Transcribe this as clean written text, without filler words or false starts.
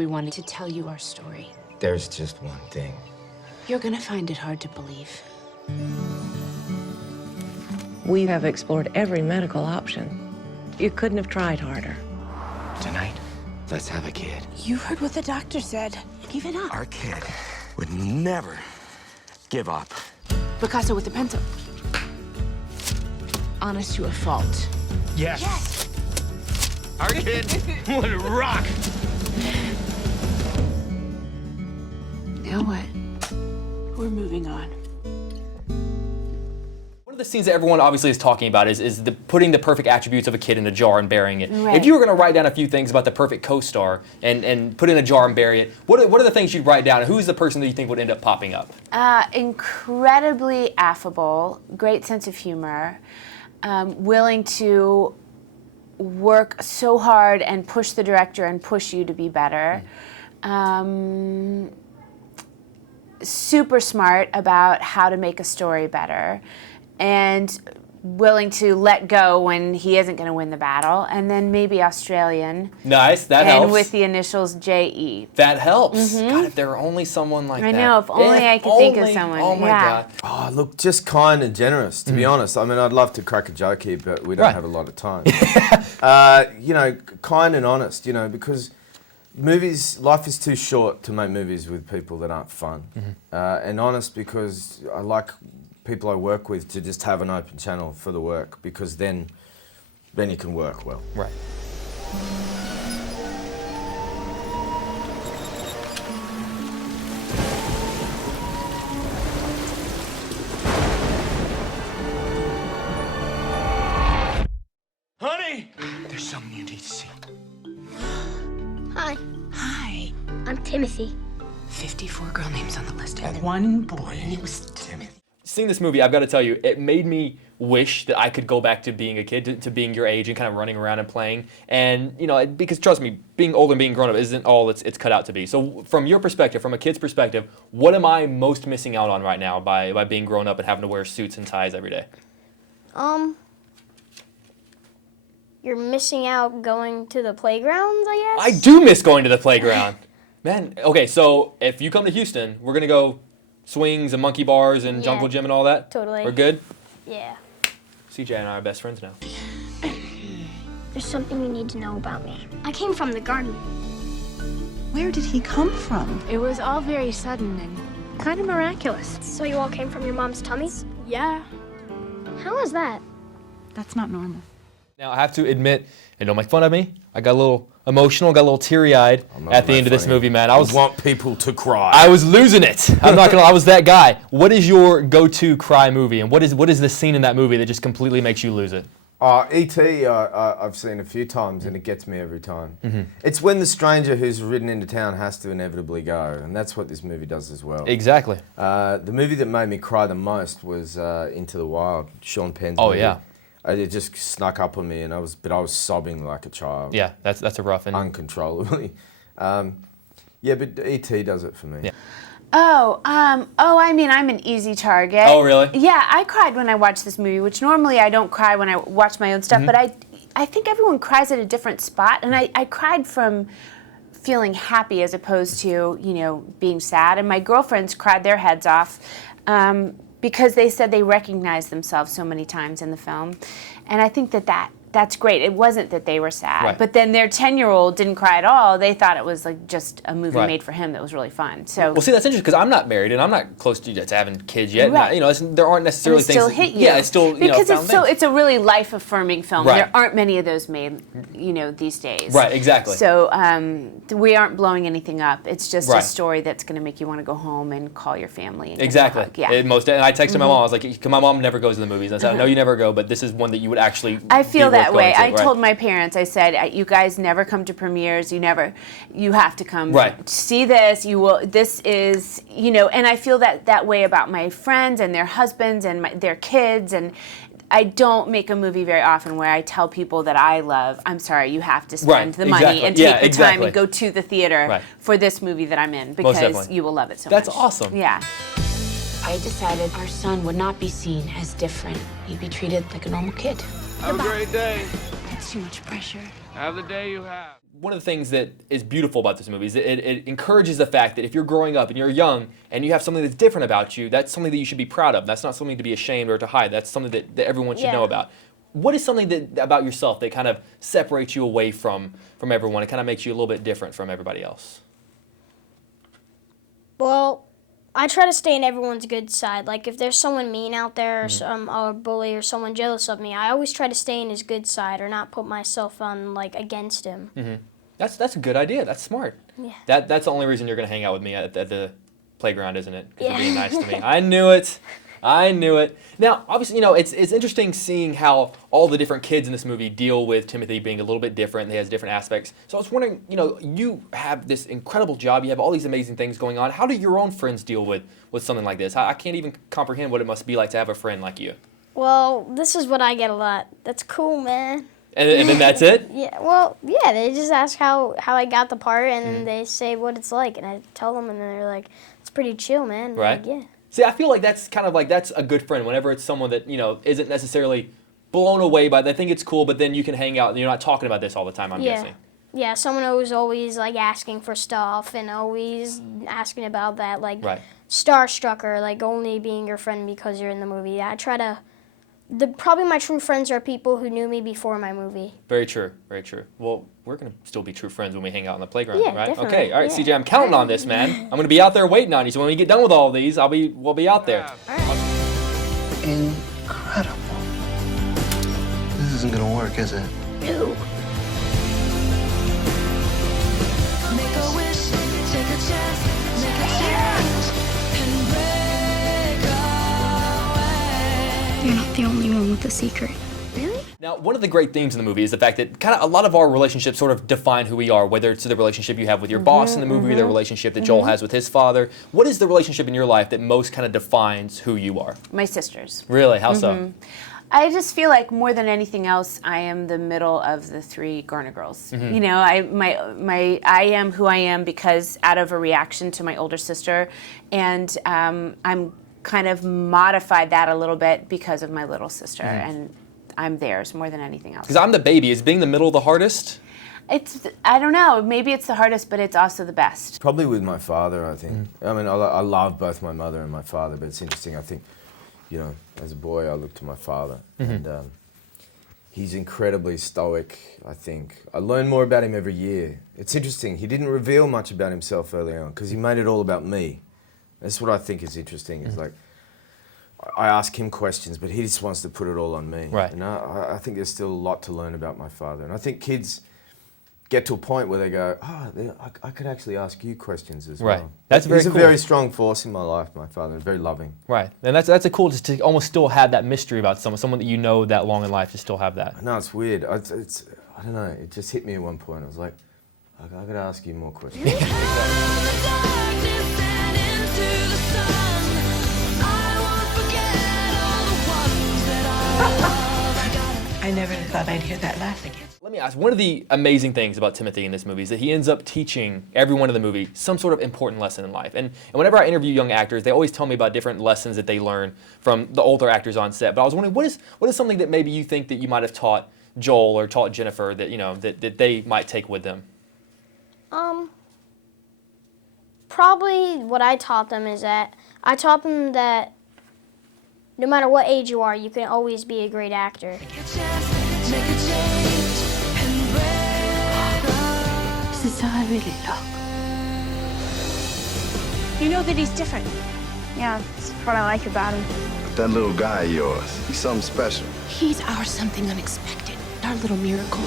We wanted to tell you our story. There's just one thing. You're gonna find it hard to believe. We have explored every medical option. You couldn't have tried harder. Tonight, let's have a kid. You heard what the doctor said. Give it up. Our kid would never give up. Picasso with the pencil. Honest to a fault. Yes. Yes. Our kid would rock. Now what? We're moving on. One of the scenes that everyone obviously is talking about is putting the perfect attributes of a kid in a jar and burying it. Right. If you were going to write down a few things about the perfect co-star and put in a jar and bury it, what are the things you'd write down, and who's the person that you think would end up popping up? Incredibly affable, great sense of humor, willing to work so hard and push the director and push you to be better. Super smart about how to make a story better, and willing to let go when he isn't going to win the battle, and then maybe Australian. Nice, that helps. And with the initials J.E. That helps. God, if there were only someone like that. I know, if only I could think of someone. Oh my Yeah. God. Oh, look, just kind and generous, to be honest. I mean, I'd love to crack a joke here, but we don't Right. have a lot of time. You know, kind and honest, you know, because life is too short to make movies with people that aren't fun. And honest, because I like people I work with to just have an open channel for the work, because then you can work well. Right. Honey! There's something you need to see. Hi, Hi. I'm Timothy. 54 girl names on the list. And One boy, and it was Timothy. Seeing this movie, I've got to tell you, it made me wish that I could go back to being a kid, to being your age and kind of running around and playing. And, you know, because trust me, being old and being grown up isn't all it's cut out to be. So from your perspective, from a kid's perspective, what am I most missing out on right now by being grown up and having to wear suits and ties every day? You're missing out going to the playgrounds, I guess? I do miss going to the playground. Man, okay, so if you come to Houston, we're going to go swings and monkey bars and Yeah. jungle gym and all that? Totally. We're good? Yeah. CJ and I are best friends now. There's something you need to know about me. I came from the garden. Where did he come from? It was all very sudden and kind of miraculous. So you all came from your mom's tummies? Yeah. How was that? That's not normal. Now, I have to admit, and don't make fun of me, I got a little emotional, got a little teary-eyed at the end of this movie, man. I want people to cry. I was losing it. I'm not gonna lie, I was that guy. What is your go-to cry movie, and what is the scene in that movie that just completely makes you lose it? E.T. I've seen a few times, and it gets me every time. It's when the stranger who's ridden into town has to inevitably go, and that's what this movie does as well. Exactly. The movie that made me cry the most was Into the Wild, Sean Penn's Oh, movie. yeah. It just snuck up on me, and I was sobbing like a child. Yeah, that's a rough one. Uncontrollably. Yeah, but E.T. does it for me. Yeah. I mean, I'm an easy target. Oh, really? Yeah, I cried when I watched this movie, which normally I don't cry when I watch my own stuff, but I think everyone cries at a different spot, and I cried from feeling happy as opposed to, you know, being sad, and my girlfriends cried their heads off because they said they recognized themselves so many times in the film, and I think that's great. It wasn't that they were sad, Right. but then their 10-year-old didn't cry at all. They thought it was like just a movie Right. made for him that was really fun. So Well, see, that's interesting because I'm not married and I'm not close to having kids yet. Right. You know, there aren't necessarily it still things. hit you. Yeah, it's still because found things. it's a really life-affirming film. Right. There aren't many of those made, you know, these days. Right, exactly. So we aren't blowing anything up. It's just Right. a story that's going to make you want to go home and call your family. And give Exactly. them a hug. Yeah. And I texted my mom. I was like, "My mom never goes to the movies." And I said, "I know you never go, but this is one that you would actually." I feel be worth that way. going to," I right? told my parents, I said, you guys never come to premieres. You have to come Right. see this. This is, you know, and I feel that way about my friends and their husbands and their kids. And I don't make a movie very often where I tell people that I love, I'm sorry, you have to spend Right, the money exactly. and Yeah, take the time exactly. and go to the theater Right. for this movie that I'm in Most because definitely. you will love it so That's much. awesome. Yeah. I decided our son would not be seen as different. He'd be treated like a normal kid. Have a great day. That's too much pressure. Have the day you have. One of the things that is beautiful about this movie is that it encourages the fact that if you're growing up and you're young and you have something that's different about you, that's something that you should be proud of. That's not something to be ashamed or to hide. That's something that everyone should know about. What is something that about yourself that kind of separates you away from everyone? It kind of makes you a little bit different from everybody else. Well, I try to stay in everyone's good side. Like if there's someone mean out there, or a bully, or someone jealous of me, I always try to stay in his good side or not put myself on like against him. That's a good idea. That's smart. Yeah. That's the only reason you're gonna hang out with me at the playground, isn't it? Because you're being nice to me. I knew it. I knew it. Now, obviously, you know, it's interesting seeing how all the different kids in this movie deal with Timothy being a little bit different. And he has different aspects. So I was wondering, you know, you have this incredible job. You have all these amazing things going on. How do your own friends deal with something like this? I can't even comprehend what it must be like to have a friend like you. Well, this is what I get a lot. That's cool, man. And then that's it? Yeah, well, yeah, they just ask how I got the part, and then they say what it's like, and I tell them, and they're like, it's pretty chill, man. Right. Like, yeah. See, I feel like that's kind of like, that's a good friend whenever it's someone that, you know, isn't necessarily blown away by, they think it's cool, but then you can hang out and you're not talking about this all the time, I'm guessing. Yeah, someone who's always like asking for stuff and always asking about that, like starstruck or like only being your friend because you're in the movie. I try to, probably my true friends are people who knew me before my movie. Very true, very true. Well, we're going to still be true friends when we hang out on the playground, Yeah, right? definitely. Okay, all right, CJ, I'm counting on this, man. I'm going to be out there waiting on you. So when we get done with all of these, we'll be out there. Incredible. This isn't gonna work, is it? No. Make a wish, take a chance, make a change, and break away. You're not the only one with a secret. Really? Now, one of the great themes in the movie is the fact that kind of a lot of our relationships sort of define who we are, whether it's the relationship you have with your boss in the movie, the relationship that Joel has with his father. What is the relationship in your life that most kind of defines who you are? My sisters. Really? How so? I just feel like more than anything else, I am the middle of the three Garner girls. You know, I am who I am because out of a reaction to my older sister, and I'm kind of modified that a little bit because of my little sister, and I'm theirs more than anything else. Because I'm the baby. Is being the middle the hardest? I don't know. Maybe it's the hardest, but it's also the best. Probably with my father, I think. I mean, I love both my mother and my father, but it's interesting, I think, you know, as a boy, I looked to my father, and he's incredibly stoic, I think. I learn more about him every year. It's interesting, he didn't reveal much about himself early on, because he made it all about me. That's what I think is interesting, is like, I ask him questions, but he just wants to put it all on me. Right. And I think there's still a lot to learn about my father, and I think kids get to a point where they go, I could actually ask you questions as Right. well. That's very He's cool. a very strong force in my life, my father, very loving. Right. And that's a cool, just to almost still have that mystery about someone that you know that long in life, to still have that. No, it's weird. I don't know, it just hit me at one point. I was like, I gotta ask you more questions. I never thought I'd hear that laugh again. Let me ask, one of the amazing things about Timothy in this movie is that he ends up teaching everyone in the movie some sort of important lesson in life. And whenever I interview young actors, they always tell me about different lessons that they learn from the older actors on set. But I was wondering, what is something that maybe you think that you might have taught Joel or taught Jennifer that, you know, that they might take with them? Probably what I taught them is that I taught them that no matter what age you are, you can always be a great actor. This is how I really look. You know that he's different. Yeah, that's what I like about him. That little guy of yours, he's something special. He's our something unexpected, our little miracle.